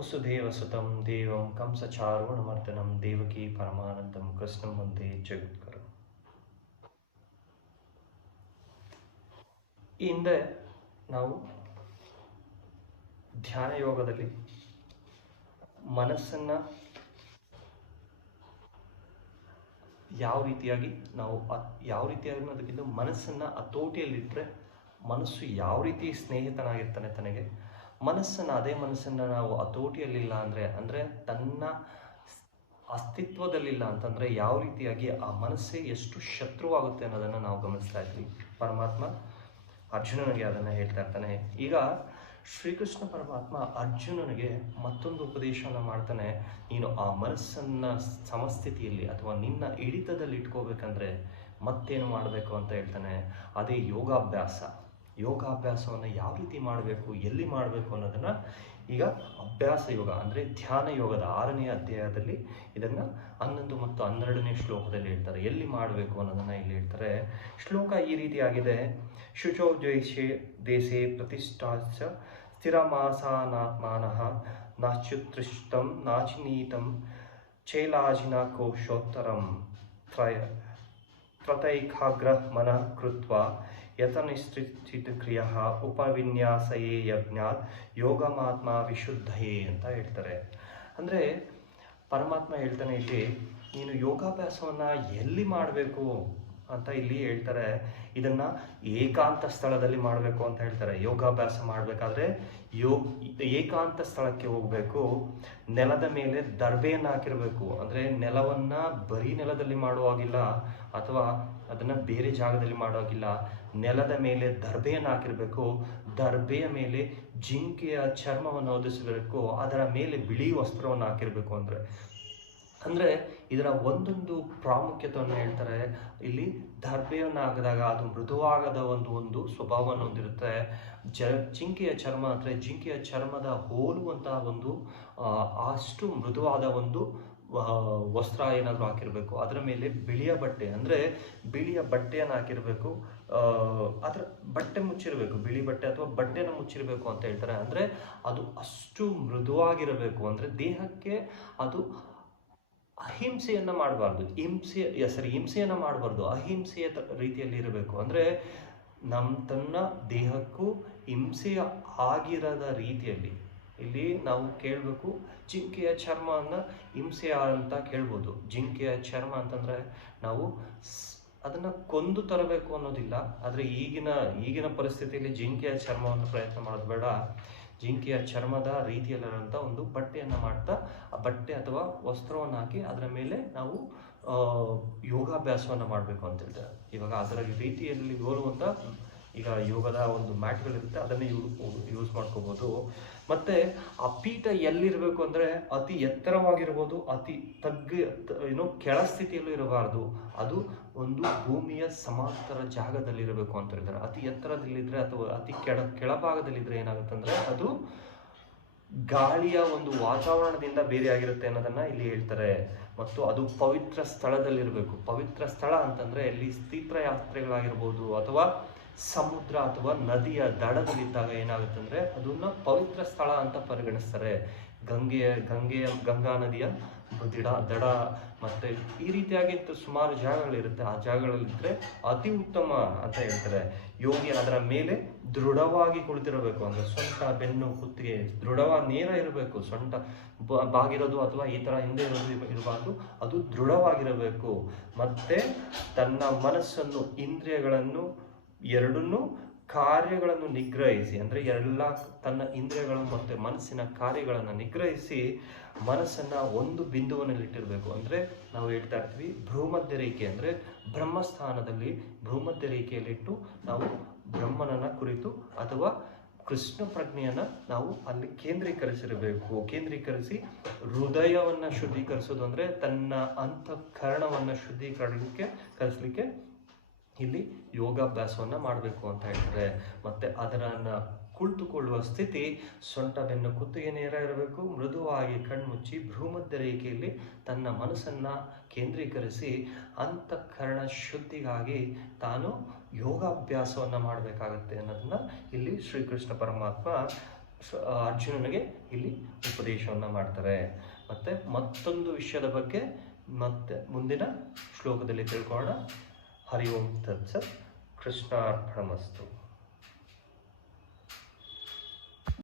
ವಸುದೇವಸುತಂ ದೇವಂ ಕಂಸಚಾರುಣಮರ್ದನಂ ದೇವಕಿ ಪರಮಾನಂದಂ ಕೃಷ್ಣಂ ವಂದೇ ಜಗದ್ಗುರು. ಈ ಹಿಂದೆ ನಾವು ಧ್ಯಾನ ಯೋಗದಲ್ಲಿ ಮನಸ್ಸನ್ನು ಯಾವ ರೀತಿಯಾಗಿ ಅನ್ನೋದಕ್ಕಿಂತ ಮನಸ್ಸನ್ನು ಹತೋಟಿಯಲ್ಲಿಟ್ಟರೆ ಮನಸ್ಸು ಯಾವ ರೀತಿ ಸ್ನೇಹಿತನಾಗಿರ್ತಾನೆ ತನಗೆ, ಅದೇ ಮನಸ್ಸನ್ನು ನಾವು ಹತೋಟಿಯಲ್ಲಿಲ್ಲ ಅಂದರೆ ತನ್ನ ಅಸ್ತಿತ್ವದಲ್ಲಿಲ್ಲ ಅಂತಂದರೆ ಯಾವ ರೀತಿಯಾಗಿ ಆ ಮನಸ್ಸೇ ಎಷ್ಟು ಶತ್ರುವಾಗುತ್ತೆ ಅನ್ನೋದನ್ನು ನಾವು ಗಮನಿಸ್ತಾ ಇದ್ವಿ. ಪರಮಾತ್ಮ ಅರ್ಜುನನಿಗೆ ಅದನ್ನು ಹೇಳ್ತಾ ಇರ್ತಾನೆ. ಈಗ ಶ್ರೀಕೃಷ್ಣ ಪರಮಾತ್ಮ ಅರ್ಜುನನಿಗೆ ಮತ್ತೊಂದು ಉಪದೇಶವನ್ನು ಮಾಡ್ತಾನೆ. ನೀನು ಆ ಮನಸ್ಸನ್ನು ಸಮಸ್ಥಿತಿಯಲ್ಲಿ ಅಥವಾ ನಿನ್ನ ಹಿಡಿತದಲ್ಲಿ ಇಟ್ಕೋಬೇಕಂದ್ರೆ ಮತ್ತೇನು ಮಾಡಬೇಕು ಅಂತ ಹೇಳ್ತಾನೆ. ಅದೇ ಯೋಗಾಭ್ಯಾಸವನ್ನು ಯಾವ ರೀತಿ ಮಾಡಬೇಕು, ಎಲ್ಲಿ ಮಾಡಬೇಕು ಅನ್ನೋದನ್ನು ಈಗ ಅಭ್ಯಾಸ ಯೋಗ ಅಂದರೆ ಧ್ಯಾನ ಯೋಗದ 6ನೇ ಅಧ್ಯಾಯದಲ್ಲಿ ಇದನ್ನು 11 ಮತ್ತು 12ನೇ ಶ್ಲೋಕದಲ್ಲಿ ಹೇಳ್ತಾರೆ. ಎಲ್ಲಿ ಮಾಡಬೇಕು ಅನ್ನೋದನ್ನು ಇಲ್ಲಿ ಹೇಳ್ತಾರೆ. ಶ್ಲೋಕ ಈ ರೀತಿಯಾಗಿದೆ. ಶುಚೋ ದೇಶೆ ಪ್ರತಿಷ್ಠಾಚ ಸ್ಥಿರಮಾಸಾನಾತ್ಮಾನಃ ನಾಚ್ಯುತ್ಕೃಷ್ಟಂ ನಾಚಿನೀತಂ ಚೈಲಾಜಿನ ಕೋಶೋತ್ತರಂ ತ್ರತೈಕಾಗ್ರ ಮನಃ ಕೃತ್ವಾ ಯತನಿಶ್ಚಿತ ಉಪವಿನ್ಯಾಸಯೇ ಯಜ್ಞಾತ್ ಯೋಗಮಾತ್ಮ ವಿಶುದ್ಧಯೇ ಅಂತ ಹೇಳ್ತಾರೆ. ಅಂದರೆ ಪರಮಾತ್ಮ ಹೇಳ್ತಾನೆ ಇಲ್ಲಿ ನೀನು ಯೋಗಾಭ್ಯಾಸವನ್ನು ಎಲ್ಲಿ ಮಾಡಬೇಕು ಅಂತ ಇಲ್ಲಿ ಹೇಳ್ತಾರೆ. ಇದನ್ನು ಏಕಾಂತ ಸ್ಥಳದಲ್ಲಿ ಮಾಡಬೇಕು ಅಂತ ಹೇಳ್ತಾರೆ. ಯೋಗಾಭ್ಯಾಸ ಮಾಡಬೇಕಾದ್ರೆ ಏಕಾಂತ ಸ್ಥಳಕ್ಕೆ ಹೋಗಬೇಕು. ನೆಲದ ಮೇಲೆ ದರ್ಬೆಯನ್ನು ಹಾಕಿರಬೇಕು. ಅಂದರೆ ನೆಲವನ್ನು ಬರೀ ನೆಲದಲ್ಲಿ ಮಾಡುವಾಗಿಲ್ಲ ಅಥವಾ ಅದನ್ನು ಬೇರೆ ಜಾಗದಲ್ಲಿ ಮಾಡುವಾಗಿಲ್ಲ. ನೆಲದ ಮೇಲೆ ದರ್ಬೆಯನ್ನು ಹಾಕಿರಬೇಕು. ದರ್ಬೆಯ ಮೇಲೆ ಜಿಂಕೆಯ ಚರ್ಮವನ್ನು ಹೊದಿಸಬೇಕು. ಅದರ ಮೇಲೆ ಬಿಳಿ ವಸ್ತ್ರವನ್ನು ಹಾಕಿರಬೇಕು. ಅಂದರೆ ಇದರ ಒಂದೊಂದು ಪ್ರಾಮುಖ್ಯತೆಯನ್ನು ಹೇಳ್ತಾರೆ. ಇಲ್ಲಿ ದರ್ಬೆಯನ್ನು ಹಾಕಿದಾಗ ಅದು ಮೃದುವಾಗದ ಒಂದು ಸ್ವಭಾವವನ್ನು ಹೊಂದಿರುತ್ತೆ. ಜಿಂಕೆಯ ಚರ್ಮ ಅಂದರೆ ಜಿಂಕೆಯ ಚರ್ಮದ ಹೋಲುವಂತಹ ಅಷ್ಟು ಮೃದುವಾದ ವಸ್ತ್ರ ಏನಾದರೂ ಹಾಕಿರಬೇಕು. ಅದರ ಮೇಲೆ ಬಿಳಿಯ ಬಟ್ಟೆ ಅಂದರೆ ಬಿಳಿಯ ಬಟ್ಟೆಯನ್ನು ಹಾಕಿರಬೇಕು. ಅದರ ಬಟ್ಟೆ ಮುಚ್ಚಿರಬೇಕು. ಬಿಳಿ ಬಟ್ಟೆ ಅಥವಾ ಬಟ್ಟೆನ ಮುಚ್ಚಿರಬೇಕು ಅಂತ ಹೇಳ್ತಾರೆ. ಅಂದರೆ ಅದು ಅಷ್ಟು ಮೃದುವಾಗಿರಬೇಕು. ಅಂದರೆ ದೇಹಕ್ಕೆ ಅದು ಅಹಿಂಸೆಯನ್ನು ಮಾಡಬಾರ್ದು. ಹಿಂಸೆಯನ್ನು ಮಾಡಬಾರ್ದು. ಅಹಿಂಸೆಯ ರೀತಿಯಲ್ಲಿ ಇರಬೇಕು. ಅಂದರೆ ತನ್ನ ದೇಹಕ್ಕೂ ಹಿಂಸೆ ಆಗಿರದ ರೀತಿಯಲ್ಲಿ ಇಲ್ಲಿ ನಾವು ಕೇಳಬೇಕು. ಜಿಂಕೆಯ ಚರ್ಮವನ್ನು ಹಿಂಸೆ ಅಂತ ಕೇಳ್ಬೋದು. ಜಿಂಕೆಯ ಚರ್ಮ ಅಂತಂದರೆ ನಾವು ಅದನ್ನು ಕೊಂದು ತರಬೇಕು ಅನ್ನೋದಿಲ್ಲ. ಆದರೆ ಈಗಿನ ಪರಿಸ್ಥಿತಿಯಲ್ಲಿ ಜಿಂಕೆಯ ಚರ್ಮವನ್ನು ಪ್ರಯತ್ನ ಮಾಡೋದು ಬೇಡ. ಜಿಂಕೆಯ ಚರ್ಮದ ರೀತಿಯಲ್ಲಿರುವಂಥ ಒಂದು ಬಟ್ಟೆಯನ್ನು ಮಾಡ್ತಾ ಆ ಬಟ್ಟೆ ಅಥವಾ ವಸ್ತ್ರವನ್ನು ಹಾಕಿ ಅದರ ಮೇಲೆ ನಾವು ಯೋಗಾಭ್ಯಾಸವನ್ನು ಮಾಡಬೇಕು ಅಂತ ಹೇಳ್ತಾರೆ. ಇವಾಗ ಅದರ ರೀತಿಯಲ್ಲಿ ಹೋಲುವಂಥ ಈಗ ಯೋಗದ ಒಂದು ಮ್ಯಾಟ್ಗಳಿರುತ್ತೆ, ಅದನ್ನೇ ಯೂಸ್ ಮಾಡ್ಕೋಬೋದು. ಮತ್ತು ಆ ಪೀಠ ಎಲ್ಲಿರಬೇಕು ಅಂದರೆ ಅತಿ ಎತ್ತರವಾಗಿರ್ಬೋದು, ಅತಿ ಕೆಳ ಸ್ಥಿತಿಯಲ್ಲೂ ಇರಬಾರ್ದು. ಅದು ಒಂದು ಭೂಮಿಯ ಸಮಾಂತರ ಜಾಗದಲ್ಲಿರಬೇಕು ಅಂತ ಹೇಳ್ತಾರೆ. ಅತಿ ಎತ್ತರದಲ್ಲಿದ್ದರೆ ಅಥವಾ ಅತಿ ಕೆಳಭಾಗದಲ್ಲಿದ್ದರೆ ಏನಾಗುತ್ತೆ ಅಂದರೆ ಅದು ಗಾಳಿಯ ಒಂದು ವಾತಾವರಣದಿಂದ ಬೇರೆಯಾಗಿರುತ್ತೆ ಅನ್ನೋದನ್ನು ಇಲ್ಲಿ ಹೇಳ್ತಾರೆ. ಮತ್ತು ಅದು ಪವಿತ್ರ ಸ್ಥಳದಲ್ಲಿರಬೇಕು. ಪವಿತ್ರ ಸ್ಥಳ ಅಂತಂದರೆ ಇಲ್ಲಿ ತೀರ್ಥಯಾತ್ರೆಗಳಾಗಿರ್ಬೋದು ಅಥವಾ ಸಮುದ್ರ ಅಥವಾ ನದಿಯ ದಡದಲ್ಲಿದ್ದಾಗ ಏನಾಗುತ್ತೆ ಅಂದರೆ ಅದನ್ನು ಪವಿತ್ರ ಸ್ಥಳ ಅಂತ ಪರಿಗಣಿಸ್ತಾರೆ. ಗಂಗಾ ನದಿಯ ದಡ ಮತ್ತು ಈ ರೀತಿಯಾಗಿ ಸುಮಾರು ಜಾಗಗಳಿರುತ್ತೆ. ಆ ಜಾಗಗಳಲ್ಲಿದ್ದರೆ ಅತಿ ಉತ್ತಮ ಅಂತ ಹೇಳ್ತಾರೆ. ಯೋಗಿ ಅದರ ಮೇಲೆ ದೃಢವಾಗಿ ಕುಳಿತಿರಬೇಕು. ಅಂದರೆ ಸೊಂಟ, ಬೆನ್ನು, ಕುತ್ತಿಗೆ ದೃಢವಾಗಿ ನೇರ ಇರಬೇಕು. ಸೊಂಟ ಬಾಗಿರೋದು ಅಥವಾ ಈ ಥರ ಹಿಂದೆ ಇರಬಾರ್ದು. ಅದು ದೃಢವಾಗಿರಬೇಕು. ಮತ್ತು ತನ್ನ ಮನಸ್ಸನ್ನು, ಇಂದ್ರಿಯಗಳನ್ನು ಎರಡನ್ನೂ ಕಾರ್ಯಗಳನ್ನು ನಿಗ್ರಹಿಸಿ, ಅಂದರೆ ತನ್ನ ಇಂದ್ರಿಯಗಳು ಮತ್ತು ಮನಸ್ಸಿನ ಕಾರ್ಯಗಳನ್ನು ನಿಗ್ರಹಿಸಿ ಮನಸ್ಸನ್ನು ಒಂದು ಬಿಂದುವಿನಲ್ಲಿಟ್ಟಿರಬೇಕು. ಅಂದರೆ ನಾವು ಹೇಳ್ತಾ ಇರ್ತೀವಿ ಭ್ರೂಮಧ್ಯ ರೇಖೆ ಅಂದರೆ ಬ್ರಹ್ಮಸ್ಥಾನದಲ್ಲಿ ಭ್ರೂಮಧ್ಯ ರೇಖೆಯಲ್ಲಿಟ್ಟು ನಾವು ಬ್ರಹ್ಮನನ್ನು ಕುರಿತು ಅಥವಾ ಕೃಷ್ಣ ಪ್ರಜ್ಞೆಯನ್ನು ನಾವು ಅಲ್ಲಿ ಕೇಂದ್ರೀಕರಿಸಿ ಹೃದಯವನ್ನು ಶುದ್ಧೀಕರಿಸೋದು ಅಂದರೆ ತನ್ನ ಅಂತಃಕರಣವನ್ನು ಕಲಿಸಲಿಕ್ಕೆ ಇಲ್ಲಿ ಯೋಗಾಭ್ಯಾಸವನ್ನು ಮಾಡಬೇಕು ಅಂತ ಹೇಳ್ತಾರೆ. ಮತ್ತು ಅದನ್ನು ಕುಳಿತುಕೊಳ್ಳುವ ಸ್ಥಿತಿ ಸೊಂಟ, ಬೆನ್ನು, ಕುತ್ತಿಗೆ ನೇರ ಇರಬೇಕು. ಮೃದುವಾಗಿ ಕಣ್ಮುಚ್ಚಿ ಭ್ರೂಮಧ್ಯ ರೇಖೆಯಲ್ಲಿ ತನ್ನ ಮನಸ್ಸನ್ನು ಕೇಂದ್ರೀಕರಿಸಿ ಅಂತಃಕರಣ ಶುದ್ಧಿಗಾಗಿ ತಾನು ಯೋಗಾಭ್ಯಾಸವನ್ನು ಮಾಡಬೇಕಾಗತ್ತೆ ಅನ್ನೋದನ್ನು ಇಲ್ಲಿ ಶ್ರೀಕೃಷ್ಣ ಪರಮಾತ್ಮ ಅರ್ಜುನನಿಗೆ ಇಲ್ಲಿ ಉಪದೇಶವನ್ನು ಮಾಡ್ತಾರೆ. ಮತ್ತು ಮತ್ತೊಂದು ವಿಷಯದ ಬಗ್ಗೆ ಮತ್ತೆ ಮುಂದಿನ ಶ್ಲೋಕದಲ್ಲಿ ತಿಳ್ಕೊಳ್ಳೋಣ. ಹರಿ ಓಂ ತತ್ಸತ್. ಕೃಷ್ಣಾರ್ಪಣಮಸ್ತು.